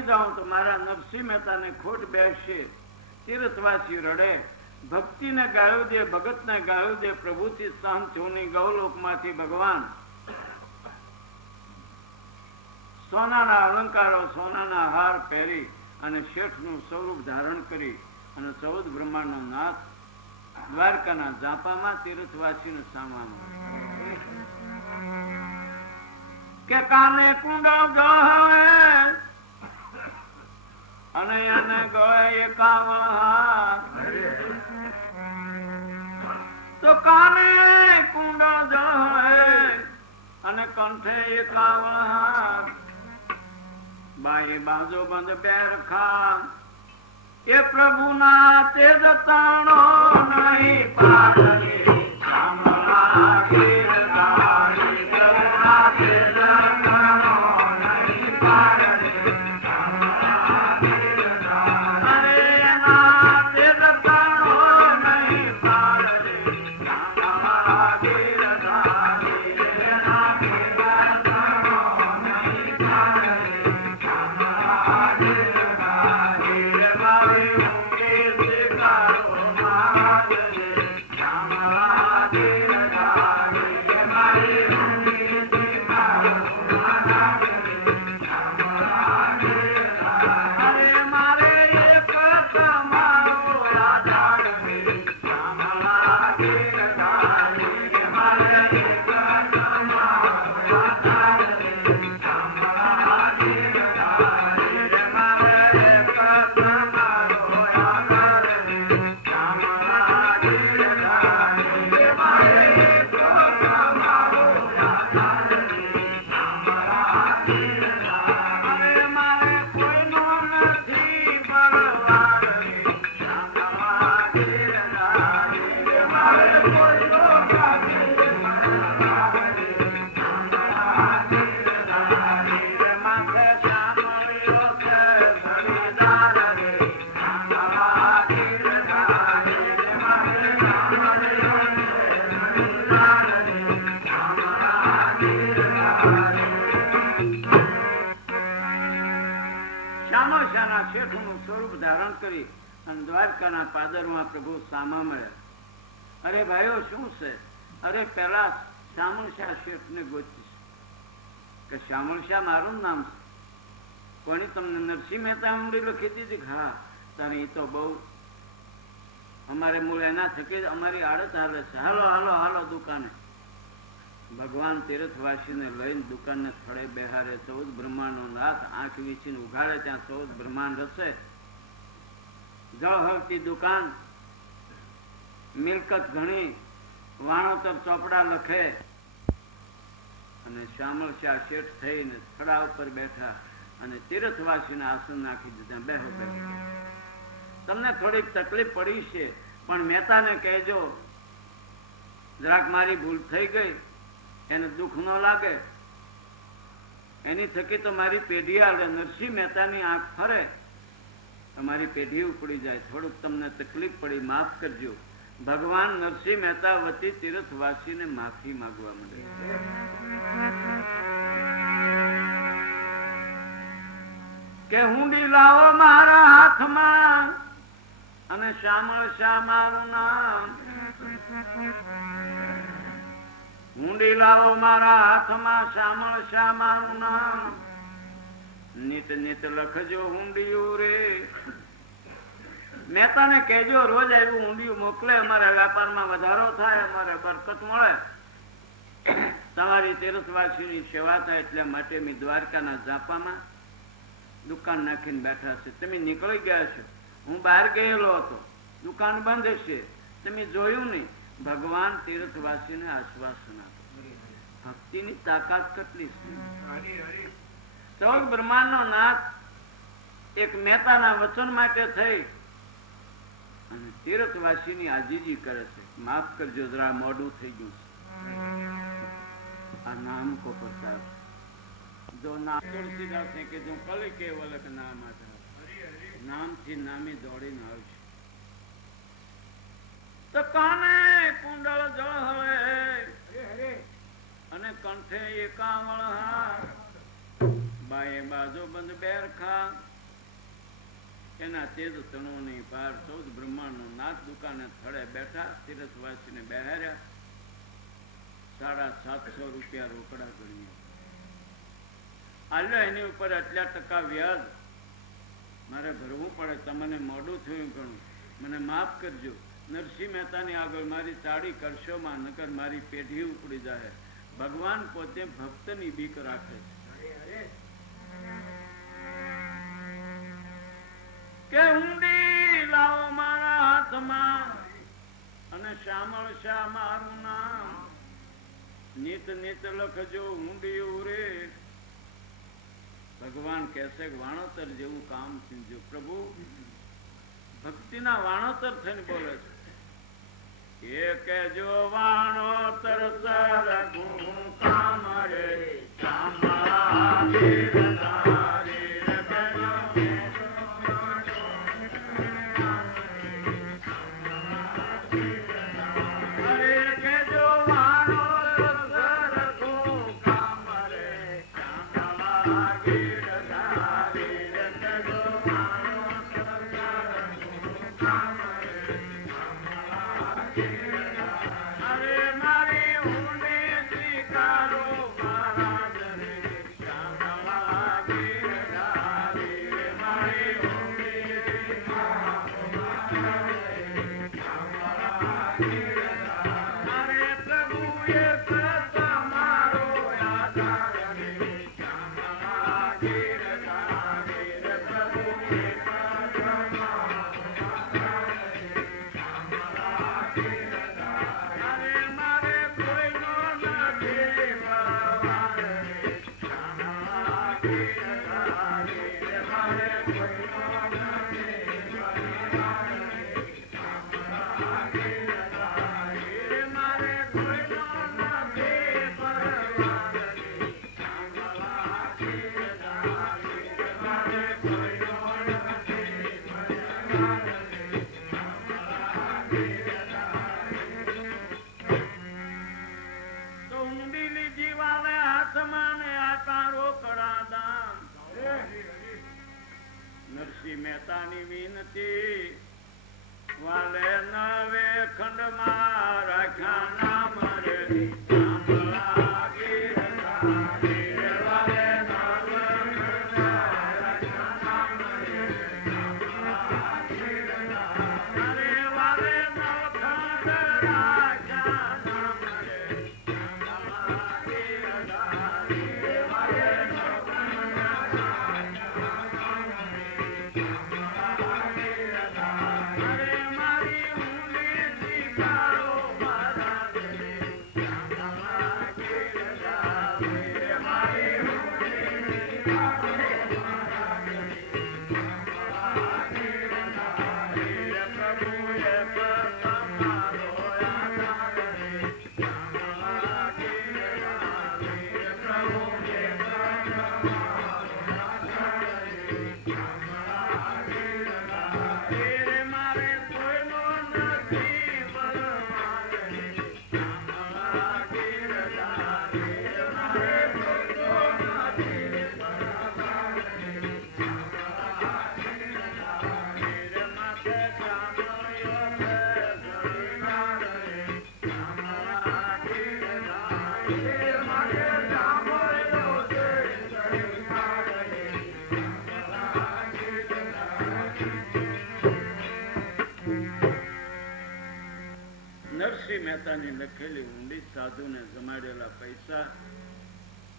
નહીં જાઉં તો મારા નરસિંહ મહેતાને ખોટ બેસશે. તીર્થવાસી રડે, ભક્તિને ગાળું દે, ભગતને ગાળું દે. પ્રભુથી શાંત થવાની ગૌલોકમાંથી ભગવાન સોનાના અલંકારો, સોનાના હાર પહેરી અને શેઠનું સ્વરૂપ ધારણ કરી અને 14 બ્રહ્માંડનો નાથ દ્વારકાના ઝાંપામાં તીર્થવાસીને સામવાનું કે કાને કુંડળ ગહે અને એને ગયે 51 હાથ. તો કાને કુંડળ ગહે અને કંઠે 51 હાથ. બાએ બાજો બંધ બેરખા એ પ્રભુના તેજ તાણો નહીં પાડે. સામલા ગીરધારી પ્રભુના તેજ તાણો નહીં પાડે. સામલા ગીરધારી અરે એના તેજ તાણો નહીં પાડે. સામલા ગીરધારી એના તેજ તાણો નહીં પાડે. દ્વારકાના પાદરમાં પ્રભુ સામા મળ્યા. અરે ભાઈઓ શું છે? અરે પેલા શામળશા શેઠને ગોતીશ કે શામળશા મારું નામ છે. કોની તમને નરસિંહ મહેતા ઊંડી લખી દીધી? હા, તારે એ તો બહુ અમારે મૂળ એના થકી અમારી આડત હાલે છે. હાલો હાલો હાલો દુકાને. ભગવાન તીર્થવાસીને લઈને દુકાનને સ્થળે બેહારે. 14 બ્રહ્માંડનો નાથ આંખ વીંચીને ઉઘાડે ત્યાં 14 બ્રહ્માંડ હશે. જળહળતી દુકાન, મિલકત ઘણી, વાણોતર ચોપડા લખે અને શામળશા શેઠ થઈને સ્થળા ઉપર બેઠા અને તીર્થવાસીને આસન નાખી દીધા. બેહો બેહો, તમને થોડીક તકલીફ પડી છે પણ મહેતાને કહેજો જરાક મારી ભૂલ થઈ ગઈ, એને દુઃખ ન લાગે. એની થકી તો મારી પેઢી આવે. નરસિંહ મહેતાની આંખ ફરે, તમારી પેઢી ઉપડી જાય. થોડુંક તમને તકલીફ પડી, માફ કરજો. ભગવાન નરસિંહ મહેતા વતી તીર્થવાસીને માફી માંગવા માંડે કે હુંડી લાવો મારા હાથમાં અને શામળશા મારું નામ. હુંડી લાવો મારા હાથમાં, શામળશા મારું નામ. નીત નીત લખજો ઊંડિયું રે. મહેતાને કહેજો રોજ આવ્યું ઊંડિયું મોકલે, અમારા વ્યાપારમાં વધારો થાય, અમારે બરકત મળે, તમારી તીર્થવાસીની સેવા થાય. એટલા માટે મેં દ્વારકાના ઝાંપામાં દુકાન નાખીને બેઠા છે. તમે નીકળી ગયા છો, હું બહાર ગયેલો હતો, દુકાન બંધ છે, તમે જોયું નહીં. ભગવાન તીર્થવાસીને આશ્વાસન આપે. ભક્તિની તાકાત કેટલી છે! 14 બ્રહ્માંડનો નાથ એક મહેતાના વચન માટે થઈ અને તીર્થવાસીની આજીજી કરે છે. માફ કરજો, જરા મોડું થઈ ગયું છે. આ નામ કો પ્રસાદ જો નામ તુલસીદાસ ને કીધું કલી કેવલ નામ નામથી નામી દોડીને આવશે. તો કાને કુંડળ જળ હવે અને કંઠે 51 હાથ. બાએ બાજો બંધ બેરખા, એના તેજ તણો ની પાર 14 બ્રહ્માંડ નો નાથ દુકાને થડે બેઠા, તીરથવાસીને બેહાર્યા, 750 રૂપિયા રોકડા ગણ્યા. આલ્યો એની ઉપર આટલા ટકા વ્યાજ મારે ભરવું પડે, તમને મોડું થયું ઘણું, મને માફ કરજો. નરસિંહ મહેતાની આગળ મારી ચાડી કરશો માં, નકર મારી પેઢી ઉપડી જાય. ભગવાન પોતે ભક્તની બીક રાખે છે કે ઊંડી લાવો મારા હાથમાં અને શામળ શા મારું નામ, નીત નીત લખજો ઊંડી ઉરે. ભગવાન કહેશે વાણોતર જેવું કામ થયું. પ્રભુ ભક્તિના વાણોતર થઈને બોલે છે. એ કહેજો વાણોતર સરગું કામ રે મહેતાની વિનતી વાલે નવે ખંડમાં રાખ્યા નામ રે નરસિંહ મહેતાની લખેલી ઊંડી સાધુને જમાડેલા પૈસા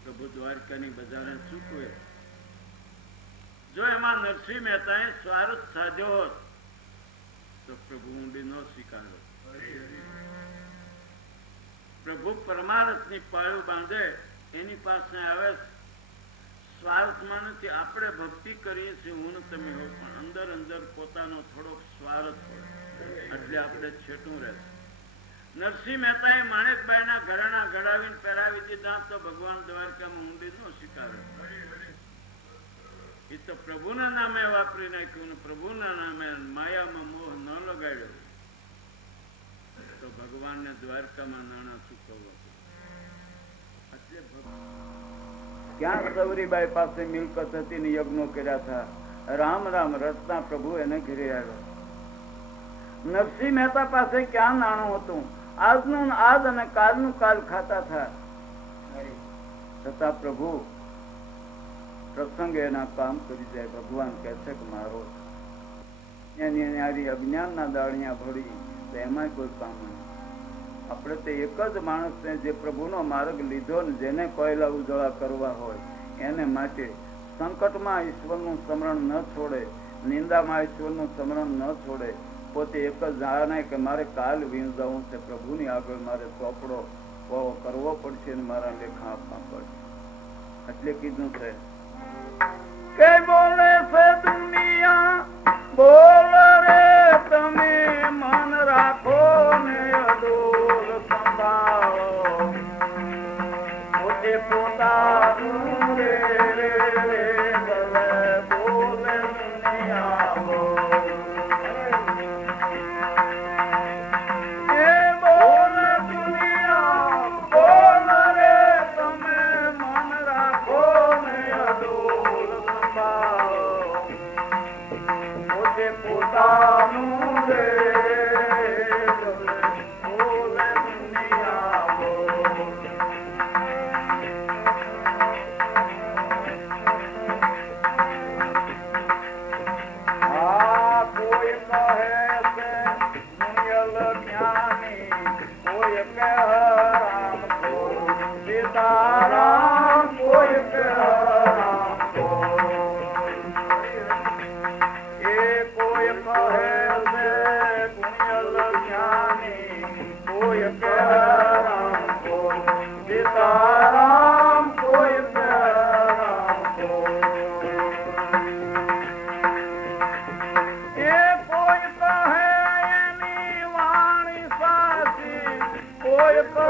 પ્રભુ દ્વારકાની બજારે ચૂકવે. જો એમાં નરસિંહ મહેતાએ સ્વાર્થ સાધ્યો હોત તો પ્રભુ ઊંડી નો સ્વીકારો. પ્રભુ પરમાર્થની પાળું બાંધે એની પાસે આવે સ્વાર્થમાં નથી. આપણે ભક્તિ કરીએ છીએ હું ને તમે હો, પણ અંદર અંદર પોતાનો થોડોક સ્વાર્થ હોય એટલે આપણે છેટું રહેશે. નરસિંહ મહેતાએ માણેકબાઈના ઘરેણા ઘડાવીને પહેરાવી દીધા તો ભગવાન દ્વારકામાં ઊંડી નો સ્વીકારે. એ તો પ્રભુના નામે વાપરી નાખ્યું ને પ્રભુના નામે માયામાં મોહ ન લગાડ્યો તો ભગવાનને દ્વારકામાં નાણાં ચૂકવવા એટલે ક્યાં સવરીબાઈ પાસે મિલકત હતી ને યજ્ઞો કર્યા હતા. રામ રામ રચના પ્રભુ એને ઘેરે આવ્યા. નરસિંહ મહેતા પાસે ક્યાં નાણું હતું? આજનું આજ અને કાલનું કાલ ખાતા હતા. છતાં પ્રભુ પ્રસંગે એના કામ કરી જાય. ભગવાન કહે છે કે મારો એની ન્યારી અજ્ઞાનના દાળિયા ભળી તો એમાં કોઈ કામ નહીં. આપણે તે એક જ માણસને જે પ્રભુનો માર્ગ લીધો ને જેને કોયલા ઉજળા કરવા હોય એને માટે સંકટમાં ઈશ્વરનું સ્મરણ ન છોડે, નિંદામાં ઈશ્વરનું સ્મરણ ન છોડે, પોતે એક જ જાણે કે મારે કાલ વીંઝાવું છે, પ્રભુની આગળ મારે ચોપડો કરવો પડશે ને મારા લેખા આપવા પડશે. એટલે કીધું છે કે બોલે છે દુનિયા બોલ રે તમે મન રાખો ને અડોલ સંભાળો પોતે પોતાનું રે બોલે દુનિયા બોલ દુનિયા બોલ રે તમે મન રાખો ને અડોલ સંભાળો પોતે પોતાનું રે બોલે દુનિયા આ કોઈ કહે છે દુનિયલ જ્ઞાની, કોઈ કહે રામ કો સીતારામ, કોઈ કહે રામ કો એ કોઈ કહે છે દુનિયલ જ્ઞાની, કોઈ કહે રામ કો સીતારામ, કોઈ કહે રામ કો એ કોઈ કહે એની વાણી સાચી, કોઈ કહે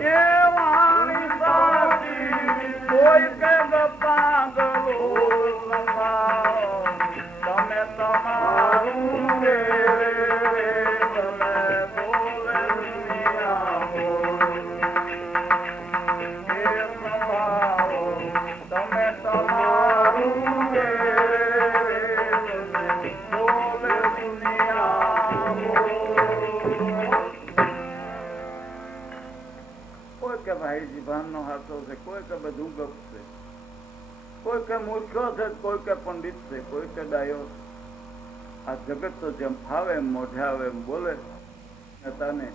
એ વાણી સાચી, કોઈ કે પાગલો સંભાળો તમે તમારું રે તમે બોલે દુનિયા એ સંભાળો તમે તમારું રે બોલે દુનિયા. કોઈ કે ભાઈ જીભાન નો હાથો છે, કોઈ કે બધું ગપ છે, કોઈ કે મૂર્ખો છે, કોઈ કે પંડિત છે, કોઈ કે ડાયો. આ જગત તો જેમ ફાવે એમ મોઢે આવે એમ બોલે. તને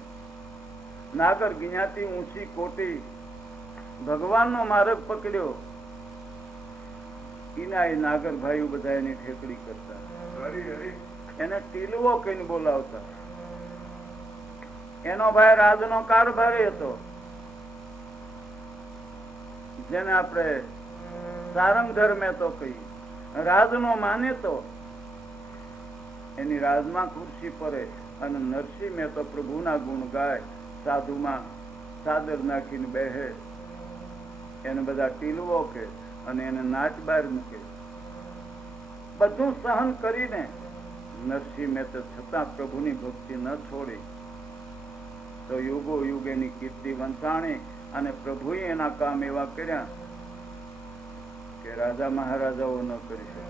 નાગર જ્ઞાતિ ઊંચી કોટી ભગવાનનો માર્ગ પકડ્યો, એના એ નાગર ભાઈઓ બધા એની ઠેકડી કરતા, એને ટીલવો કહીને બોલાવતા. એનો ભાઈ રાજનો કારભારી હતો, જેને આપણે સારંગધર મેં તો કહી, રાજનો માને તો એની રાજમાં ખુરશી પડે અને નરસિંહ મેં તો પ્રભુના ગુણ ગાય, સાધુમાં ચાદર નાખીને બેહે, એને બધા ટીલવો કે અને એને નાચ બહાર મૂકે. બધું સહન કરીને નરસિંહ મહેતા છતાં પ્રભુની ભક્તિ ન છોડી તો યુગો યુગ એની કીર્તિ વંચાણી અને પ્રભુએ એના કામ એવા કર્યા કે રાજા મહારાજાઓ ન કરી શકે.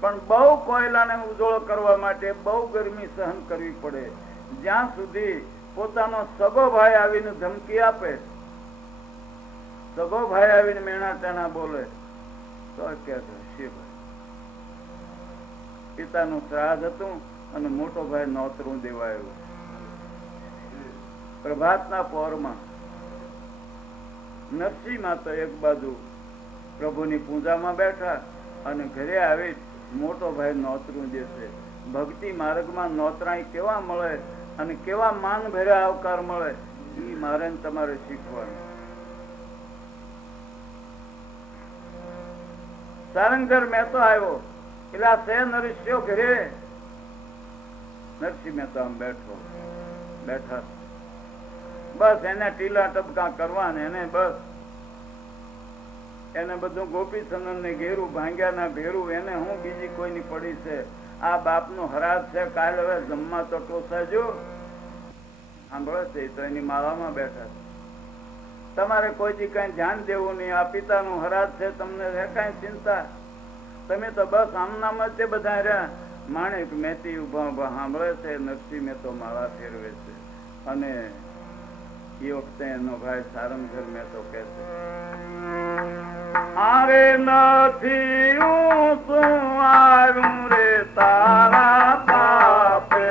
પણ બહુ કોયલાને ઉજળો કરવા માટે બહુ ગરમી સહન કરવી પડે. જ્યાં સુધી પોતાનો સગો ભાઈ આવીને ધમકી આપે, સગો ભાઈ આવીને મેણા ટેણા બોલે તો ક્યાં થશે? પિતાનું શ્રાદ્ધ હતું અને મોટો ભાઈ નોતરું દેવાયું. પ્રભાતના પહોરમાં નરસિંહ માતા એક બાજુ પ્રભુની પૂજામાં બેઠા અને ઘરે આવી મોટો ભાઈ નોતરું દેશે. ભક્તિ માર્ગમાં નોતરાઈ કેવા મળે અને કેવા માન ભર્યા આવકાર મળે એ મારે તમારે શીખવાનું. સારંગધર મહેતો આવ્યો એટલે આ સે નરસ્યો ઘરે. નરસિંહ મહેતા આમ બેઠા બસ એને ટીલા ટપકા કરવા ને એને બસ એને બધું ગોપીચંદન ને ઘેરું ભાંગ્યા ના ભેરું, એને હું બીજી કોઈની પડી છે. આ બાપ નું હરાજ છે, કાલ હવે જમવા તો ટોસાજો. સાંભળે છે તો એની માળામાં બેઠા છે. તમારે કોઈથી કઈ ધ્યાન દેવું નહીં. આ પિતાનું હરાજ છે, તમને કઈ ચિંતા? તમે તો બસ આમનામ જ તે બધા રહ્યા. માણેક મહેતી ઉભા ઉભા સાંભળે છે. નરસિંહ મહેતો માળા ફેરવે છે. અને એ વખતે એનો ભાઈ સારંગધર મહેતો કહે છે, આરે નથી હું શું આવ્યું રે તારા પાપે,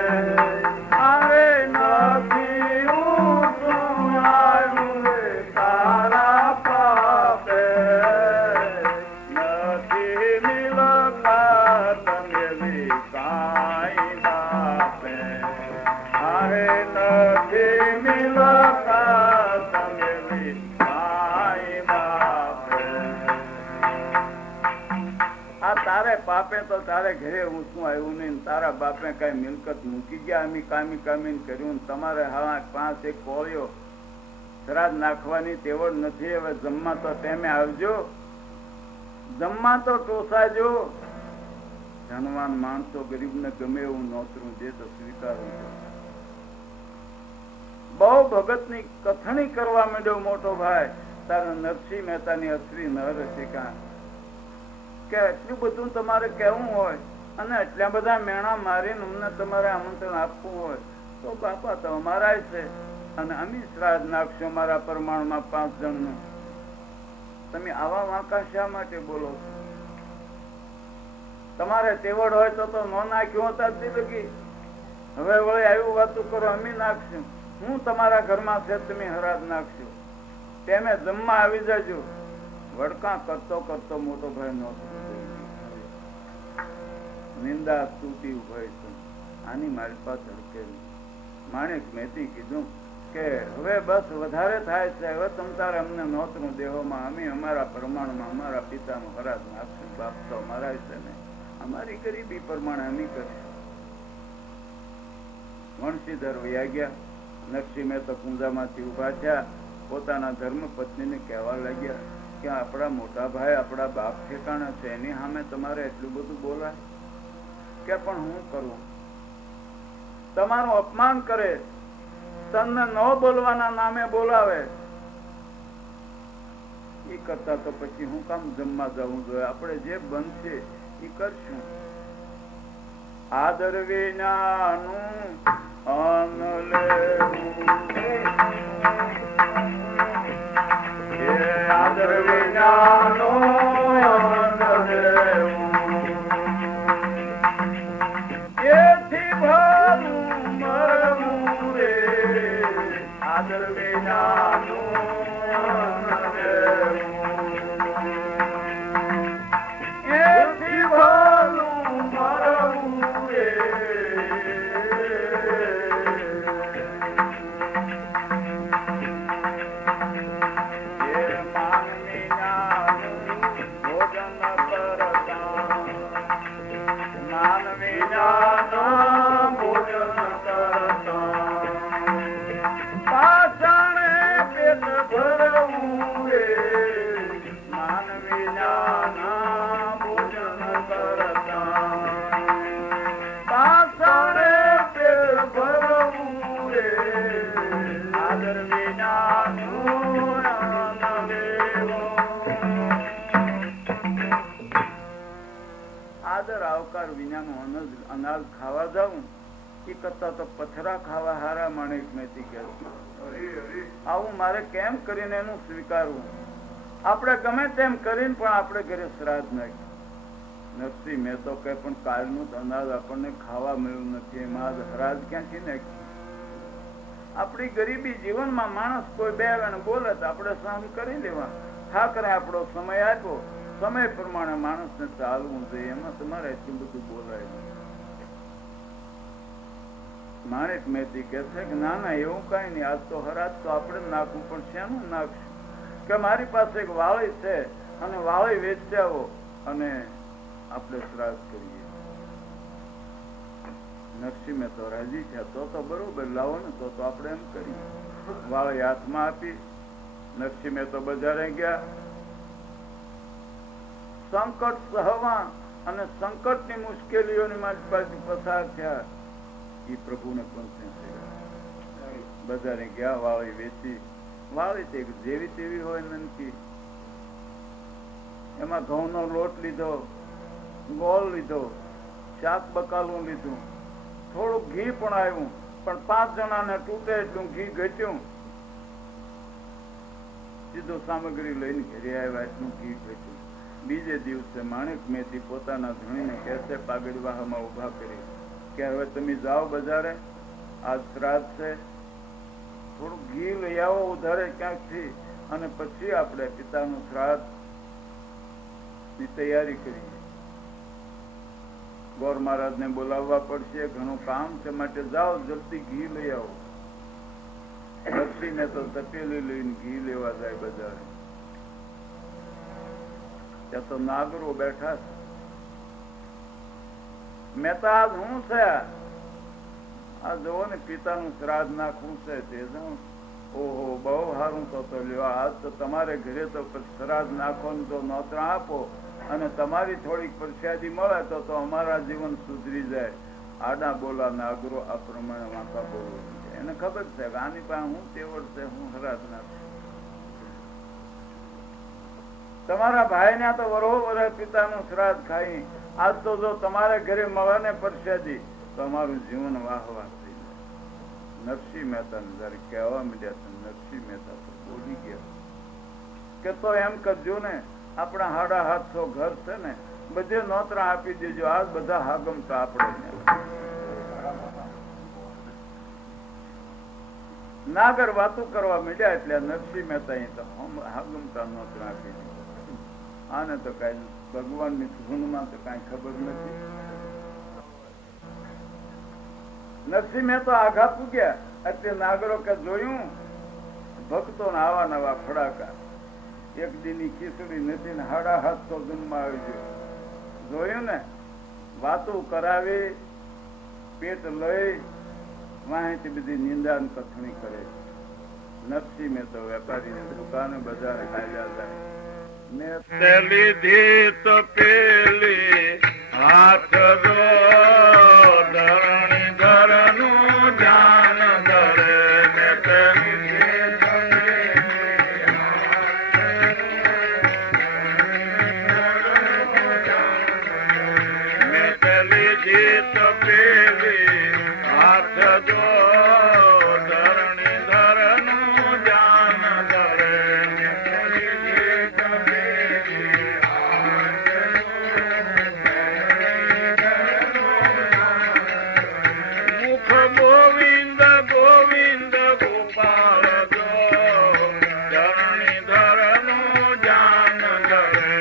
આરે નથી હું શું આવ્યું રે તારા પાપે, નથી મિલતા તને વિસાઈ બાપે, આરે નથી મિલતા તને વિસાઈ બાપે. આ તારે પાપે તો તારે ઘરે હું શું આવ્યું નહીં. તારા બાપે કઈ મિલકત મૂકી ગયા, અમે કામી કામી કર્યું. તમારે હા 5 એક કોળીઓ શ્રાદ્ધ નાખવાની તેવડ નથી. હવે જમવા તો તેમે આવજો, જમવા તો ટોસાજો. ધનવાન માણસો ગરીબને ગમે એવું નોતરું દે તો સ્વીકારું. બહુ ભગતની કથણી કરવા માંડ્યો મોટો ભાઈ. તારા નરસિંહ મહેતાની અસરી નર છે કાં કે એટલું બધું તમારે કહેવું હોય અને એટલા બધા મેણા મારીને અમને તમારે આમંત્રણ આપવું હોય તો બાપા તો અમારા છે. અને અમે શ્રાદ્ધ નાખશો મારા પ્રમાણમાં 5 જણનું. તમે આવા વાંકા શા માટે બોલો છો? તમારે તેવડ હોય તો ન નાખ્યું હતા લગી. હવે વળી આવ્યું વાતું કરો, અમે નાખશું. હું તમારા ઘરમાં છે, તમે હરાજ નાખશો. તેમે જમવા આવી જજો. વડકા કરતો કરતો મોટો ભાઈ નહોતો. નિંદા સ્તુતિ ઉભય છે. આની મારી પાસે અડકે. માણેક મહેતી કીધું કે હવે બસ વધારે થાય છે. હવે તમ તારે અમને નોતરું દેહોમાં અમે અમારા પ્રમાણમાં અમારા પિતાનું હરાજ નાખશું. બાપ તો અમારા છે ને, અમારી ગરીબી પ્રમાણે અમે કરીશું. વણસીધર વયા ગયા. નરસિંહ મહેતા કુંજામાંથી ઉભા થયા. પોતાના ધર્મ પત્નીને કહેવા લાગ્યા કે આપણા મોટા ભાઈ આપણા બાપ ઠેકાણા છે, એની સામે તમારે એટલું બધું બોલાય કે પણ હું કરું? તમારું અપમાન કરે, તમને ન બોલવાના નામે બોલાવે. એ કરતા તો પછી હું કામ જમવા જવું જોઈએ? આપણે જે બનશે એ કરશું. આદર વિનાનું અન્ન લેવું, આદર વિનાનું અન્ન લેવું, એથી ભલું મરવું રે. આદર વિનાનું અન્ન લેવું, એથી ભલું મરવું રે. અનાજ ખાવા જાઉં એ કરતા તો પથરા ખાવા હારા. માણેક મહેતી કહે આવું મારે કેમ કરીને એનું સ્વીકારવું? આપણે ગમે તેમ કરીને પણ આપણે ઘરે શ્રાદ્ધ નાખ્યું. નરસિંહ મહેતો કહે પણ કાલનું અનાજ આપણને ખાવા મળ્યું નથી, એમાં હરાજ ક્યાંથી નાખ્યું? આપણી ગરીબી જીવનમાં માણસ કોઈ બે વેણ બોલે તો આપણે સહન કરી લેવા. ઠાકરે આપણો સમય આપ્યો, સમય પ્રમાણે માણસને ચાલવું જોઈએ. એમાં તમારે એટલું બધું બોલાય. માણેક મહેતી કે છે કે ના ના એવું કઈ નહીં, આજ તો હરાજ તો આપણે નાખવું, પણ શેનું નાખશું? કે મારી પાસે એક વાળી છે અને વાળી વેચાવો અને આપણે શ્રાદ્ધ કરીએ. નરસિંહ મહેતો રાજી થયા. તો બરોબર, લાવો ને તો આપણે એમ કરીએ. વાળી હાથમાં આપી. નરસિંહ મહેતો બજારે ગયા. સંકટ સહવા અને સંકટની મુશ્કેલીઓની મારી પાસે પસાર થયા. એ પ્રભુને પણ બજારે ગયા, વાળી વેચી. વાળી તે જેવી તેવી હોય નનકી, એમાં ઘઉંનો લોટ લીધો, ગોળ લીધો, શાક બકાલું લીધું, થોડું ઘી પણ આવ્યું, પણ 5 જણાને તૂટે એટલું ઘી ઘટ્યું. સીધો સામગ્રી લઈને ઘરે આવ્યા, એટલું ઘી ઘટ્યું. બીજે દિવસે માણેક મેથી પોતાના ધણીને કહેશે, પાગડીવાહમાં ઉભા કરી કે હવે તમે જાઓ બજારે, આજ શ્રાદ્ધ છે, થોડું ઘી લઈ આવો ઉધારે ક્યાંકથી, અને પછી આપણે પિતાનું શ્રાદ્ધ ની તૈયારી કરીએ. ગોર મહારાજ ને બોલાવવા પડશે, ઘણું કામ છે, માટે જાઓ જલ્દી ઘી લઈ આવો. લક્ષ્મીને તો તપેલી લઈને ઘી લેવા જાય બજારે. ત્યાં તો નાગરો બેઠા છે. મહેતા આજ શું છે? આ જોવો ને, પિતાનું શ્રાદ્ધ નાખવું છે તે જાઉં. ઓહો, બહુ સારું. તો લ્યો, આજ તો તમારે ઘરે તો શ્રાદ્ધ નાખો ને તો નોતરા આપો, અને તમારી થોડીક પ્રસાદી મળે તો અમારા જીવન સુધરી જાય. આડા બોલા નાગરો આ પ્રમાણે વાંકા બોલવું. એને ખબર છે કે આની પાસે હું તેવડ છે, હું શ્રાદ્ધ નાખું. તમારા ભાઈ ના તો વરો વરસ પિતાનું શ્રાદ્ધ ખાઈ, આજ તો જો તમારે ઘરે મળે ને પ્રસાદી તો અમારું જીવન વાહવા થઈ જાય. નરસિંહ મહેતા ને જયારે કહેવા માંડ્યા તો નરસિંહ મહેતા તો બોલી ગયા કે તો એમ કરજો ને, આપણા 750 ઘર છે ને, બધે નોતરા આપી દેજો. આજ બધા હાગમતા આપણે. નાગર વાતું કરવા માંડ્યા એટલે નરસિંહ મહેતા તો હાગમતા નોતરા આપી દીધા. આને તો કઈ ભગવાનની ધૂનમાં તો કઈ ખબર નથી. નરસિંહ મહેતા આઘા પૂગ્યા એટલે નાગરો કે જોયું, ભક્તો ના આવા નવા ફડાકા. એક દીની ખીચડી નથી ને 750 જન્મ આવી ગયો. જોયું ને, વાતો કરાવી, પેટ લઈ માહિતી બધી નિંદા કથણી કરે. નરસિંહ મહેતા વેપારી દુકાને બજારે ખાઈ જાય. લીધી તો પેલી હાથ દો, ધરણી ધરનું જાન ધરે. લીધી તો પેલી હાથ દો, ધરણી ધરનું જાન ધરે. ગોવિંદ ગોવિંદ ગોપાલ જો, ધરણી ધરનું જાન ધરે.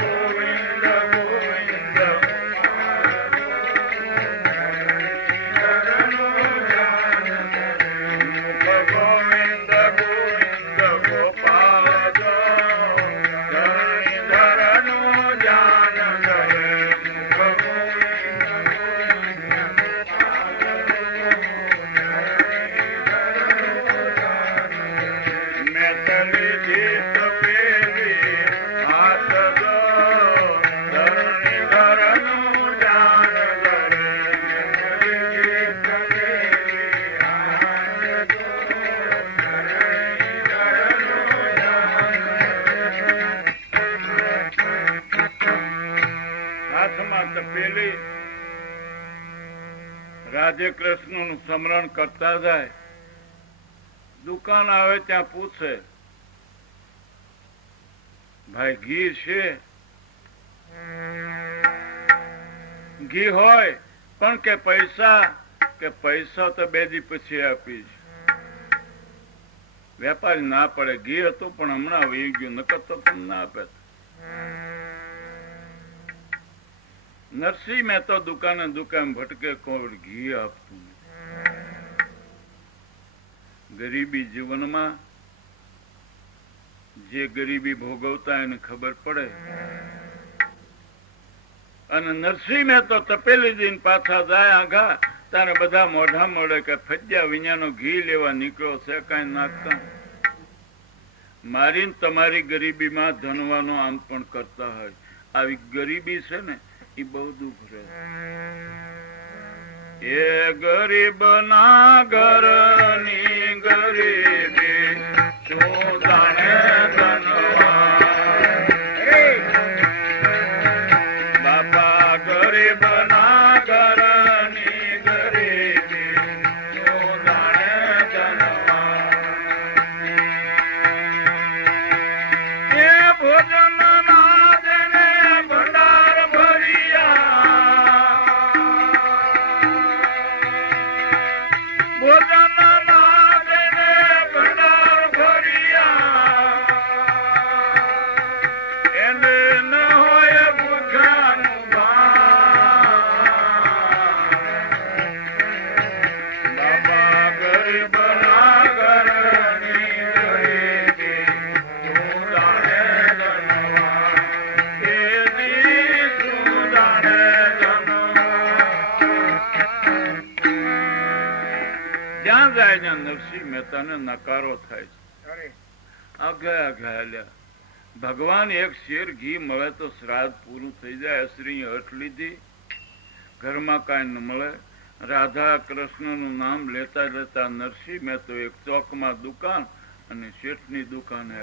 ગોવિંદ ગોવિંદ ગોવિંદ ગોવિંદ ગોપાલ જો, ધરણી ધરનું જાન ધરે. રાજે કૃષ્ણ નું સ્મરણ કરતા જાય. દુકાન આવે ત્યાં પૂછે, ભાઈ ઘી છે? ઘી હોય પણ કે પૈસા? કે પૈસા તો 2 દી પછી આપીશ. વેપારી ના પડે. ઘી હતું પણ હમણાં વહી ગયું, નકર તો પણ ના આપે. નરસિંહ મહેતા દુકાને દુકાન ભટકે, કોઈ ઘી આપતું નથી. ગરીબી જીવનમાં જે ગરીબી ભોગવતા એને ખબર પડે. અને નરસિંહ મહેતા તપેલી દઈને પાછા જાય આઘા, તારે બધા મોઢા મળે કે ફજ્યા વિનાનો ઘી લેવા નીકળ્યો છે, કઈ નાખતા. મારી તમારી ગરીબીમાં ધનવાનો આમ પણ કરતા હોય. આવી ગરીબી છે ને, એ બહુ દુઃખ રહે. એ ગરીબ ના ઘરની ગરીબી શું જાણે ધનવાન. બાપા ગરીબ ના ઘરની ગરીબી શું જાણે ધનવાન. એ ભોજન ના દેને ભંડાર ભર્યા, ભોજન ના દેને ભંડાર ભર્યા, એને ન હોય ભૂખ્યાનું ભાન. બાબા ગરીબ ના ઘરની ગરીબી શું જાણે ધનવાન. એ દી શું જાણે ધનવાન. જ્યાં જાય ત્યાં નરસિંહ મહેતાને નકારો થાય છે. આઘા આઘા હાલ્યા. ભગવાન એક શેર ઘી મળે તો શ્રાદ્ધ પૂરું થઈ જાય. અસરી હઠ લીધી, ઘરમાં કાંઈ ન મળે. રાધા કૃષ્ણનું નામ લેતા લેતા નરસિંહ મહેતો એક ચોકમાં દુકાન અને શેઠની દુકાને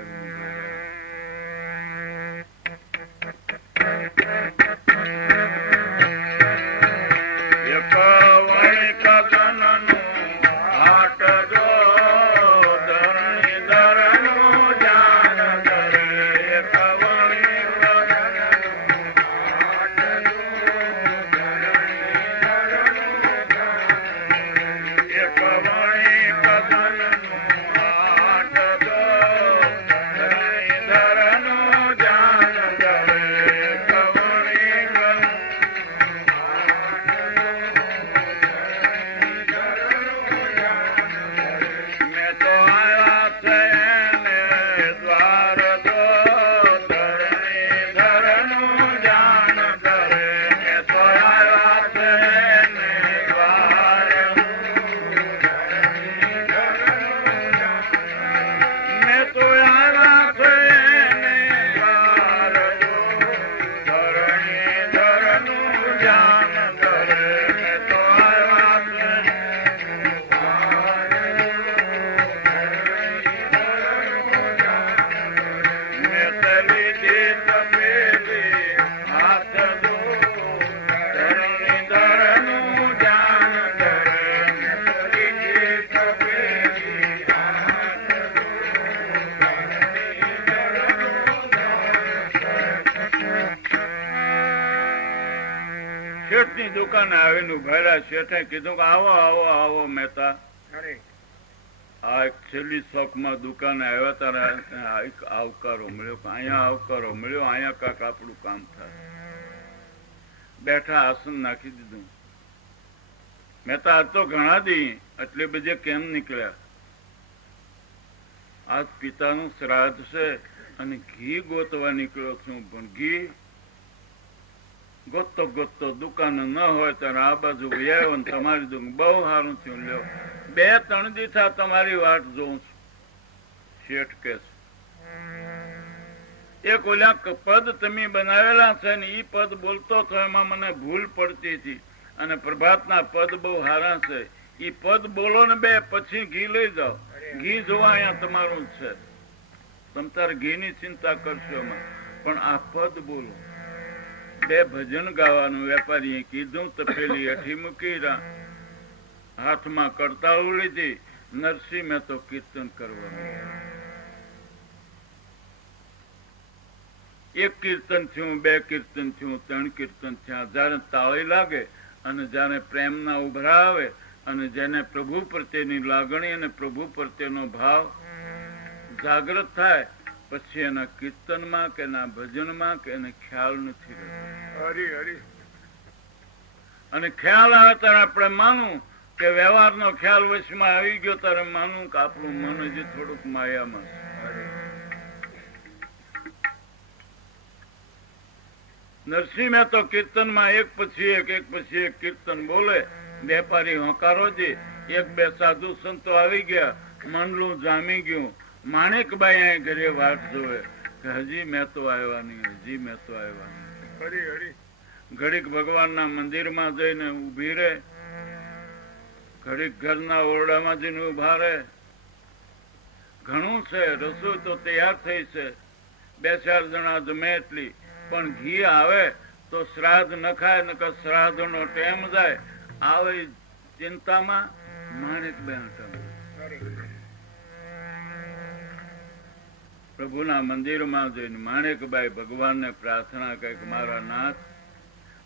શેઠની દુકાને આવીને ઉભા. શેઠે કીધું કે આવો આવો આવો મહેતા. આ એક છેલ્લી શોખમાં દુકાને આવ્યા તારા આવકારો મળ્યો. અહીંયા આવકારો મળ્યો, અહીંયા કાંક આપણું કામ થાય. બેઠા, આસન નાખી દીધું. મહેતા આજ તો ઘણા દી એટલે બધે કેમ નીકળ્યા? આજ પિતાનું શ્રાદ્ધ છે અને ઘી ગોતવા નીકળ્યો છું. પણ ઘી ગોતતો ગોતતો દુકાન ન હોય ત્યારે આ બાજુ વ્યાયો ને તમારી દુકાન બહુ સારું થયું. લ્યો 2-3 દીઠા તમારી વાટ જોઉં છું. શેઠ કે એક ઓલા પદ તમે બનાવેલા છે ને ઈ પદ બોલતો હતો, એમાં મને ભૂલ પડતી હતી. અને પ્રભાતના પદ બહુ સારા છે. ઈ પદ બોલો ને 2, પછી ઘી લઈ જાઓ. ઘી જોવા અહીંયા તમારું જ છે. તમ તારે ઘીની ચિંતા કરશો એમાં, પણ આ પદ બોલો. 2 ભજન ગાવાનું વેપારીએ કીધું. તપેલી અઠી મૂકી, હાથમાં કરતાળું લીધી. નરસિંહ મહેતો કીર્તન કરવાનું. 1 કીર્તન થયું, 2 કીર્તન થયું, 3 કીર્તન થયા. જયારે તાળી લાગે અને જયારે પ્રેમના ઉભરા આવે અને જેને પ્રભુ પ્રત્યેની લાગણી અને પ્રભુ પ્રત્યેનો ભાવ જાગૃત થાય, પછી એના કીર્તનમાં કે એના ભજનમાં કે એને ખ્યાલ નથી રહેતો. અને ખ્યાલ આવે ત્યારે આપણે માનવું કે વ્યવહારનો ખ્યાલ વશમાં આવી ગયો, ત્યારે માનવું કે આપણું મન હજી થોડુંક માયામાં છે. નરસિંહ મહેતો કીર્તનમાં એક પછી એક કીર્તન બોલે. વેપારી હોંકારો છે. 1-2 સાધુ સંતો આવી ગયા. મંડલું જામી ગયું. માણેકબાઈ અહીં ઘરે વાટ જોવે કે હજી મહેતો આવ્યા નહીં, હજી મહેતો આવ્યા નહીં. ઘડીક ભગવાનના મંદિરમાં જઈને ઉભી રહે. ઘડીક ઘરના ઓરડામાં જઈને ઉભા રહે. ઘણું છે, રસોઈ તો તૈયાર થઈ છે, 2-4 જણા જમે એટલી, પણ ઘી આવે તો શ્રાદ્ધ ન ખાય, નકર શ્રાદ્ધ નો ટેમ જાય. આવી ચિંતામાં માણેકબેન પ્રભુના મંદિરમાં જઈને માણેકબાઈ ભગવાનને પ્રાર્થના કરી કે મારા નાથ,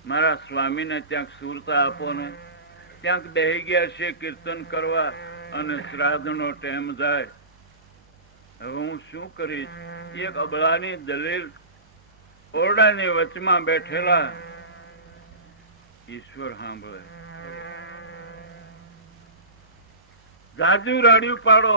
મારા સ્વામીને ક્યાંક સુરતા આપો ને. ક્યાંક બેહી ગયા છે કીર્તન કરવા અને શ્રાદ્ધનો ટેમ જાય. હવે હું શું કરીશ? એક અબળાની દલીલ ઓરડાની વચમાં બેઠેલા ઈશ્વર સાંભળે. જાજુ રાડ્યું પાડો,